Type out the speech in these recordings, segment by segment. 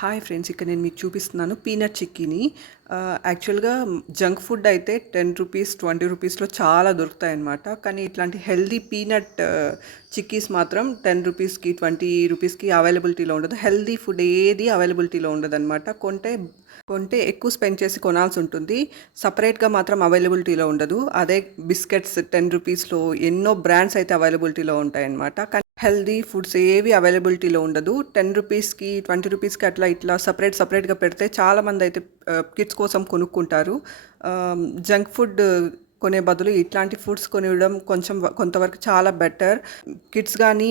Hi friends, ఇక్కడ నేను మీకు చూపిస్తున్నాను పీనట్ చిక్కీని. యాక్చువల్గా జంక్ ఫుడ్ అయితే 10 రూపీస్ 20 రూపీస్లో చాలా దొరుకుతాయన్నమాట. కానీ ఇట్లాంటి హెల్దీ పీనట్ చిక్కీస్ మాత్రం 10 రూపీస్కి 20 రూపీస్కి అవైలబిలిటీలో ఉండదు. హెల్దీ ఫుడ్ ఏది అవైలబిలిటీలో ఉండదు అనమాట. కొంటే ఎక్కువ స్పెండ్ చేసి కొనాల్సి ఉంటుంది. సపరేట్గా మాత్రం అవైలబిలిటీలో ఉండదు. అదే బిస్కెట్స్ 10 రూపీస్లో ఎన్నో బ్రాండ్స్ అయితే అవైలబిలిటీలో ఉంటాయన్నమాట. కానీ హెల్దీ ఫుడ్స్ ఏవి అవైలబిలిటీలో ఉండదు. 10 రూపీస్కి 20 రూపీస్కి అట్లా ఇట్లా సపరేట్గా పెడితే చాలామంది అయితే కిడ్స్ కోసం కొనుక్కుంటారు. జంక్ ఫుడ్ కొనే బదులు ఇట్లాంటి ఫుడ్స్ కొనివ్వడం కొంతవరకు చాలా బెటర్. కిడ్స్ కానీ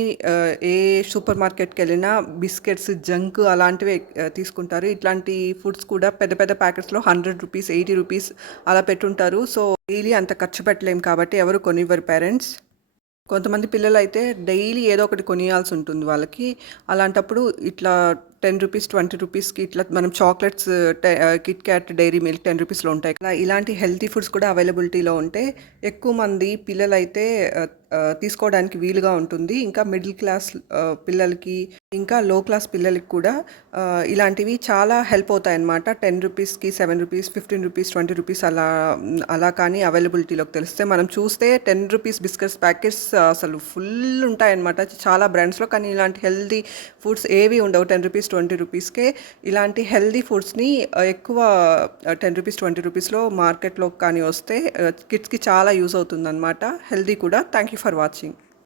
ఏ సూపర్ మార్కెట్కి వెళ్ళినా బిస్కెట్స్ జంక్ అలాంటివి తీసుకుంటారు. ఇట్లాంటి ఫుడ్స్ కూడా పెద్ద పెద్ద ప్యాకెట్స్లో 100 రూపీస్ 80 రూపీస్ అలా పెట్టుంటారు. సో డైలీ అంత ఖర్చు పెట్టలేము కాబట్టి ఎవరు కొనివ్వరు పేరెంట్స్. కొంతమంది పిల్లలు అయితే డైలీ ఏదో ఒకటి కొనియాల్సి ఉంటుంది వాళ్ళకి. అలాంటప్పుడు ఇట్లా 10 రూపీస్ 20 రూపీస్కి ఇట్లా మనం chocolates KitKat Dairy Milk 10 రూపీస్లో ఉంటాయి. ఇలాంటి హెల్తీ ఫుడ్స్ కూడా అవైలబిలిటీలో ఉంటే ఎక్కువ మంది పిల్లలు అయితే తీసుకోవడానికి వీలుగా ఉంటుంది. ఇంకా మిడిల్ క్లాస్ పిల్లలకి, ఇంకా లో క్లాస్ పిల్లలకి కూడా ఇలాంటివి చాలా హెల్ప్ అవుతాయి అన్నమాట. 10 రూపీస్కి 7 రూపీస్ 15 రూపీస్ 20 రూపీస్ అలా కానీ అవైలబిలిటీలోకి తెలిస్తే మనం చూస్తే 10 రూపీస్ బిస్కెట్స్ ప్యాకెట్స్ అసలు ఫుల్ ఉంటాయన్నమాట చాలా బ్రాండ్స్లో. కానీ ఇలాంటి హెల్దీ ఫుడ్స్ ఏవి ఉండవు. 10 రూపీస్ 20 రూపీస్కే ఇలాంటి హెల్దీ ఫుడ్స్ని ఎక్కువ 10 రూపీస్ 20 రూపీస్లో మార్కెట్లో కానీ వస్తే కిడ్స్కి చాలా యూజ్ అవుతుందన్నమాట. హెల్దీ కూడా. Thank you for watching.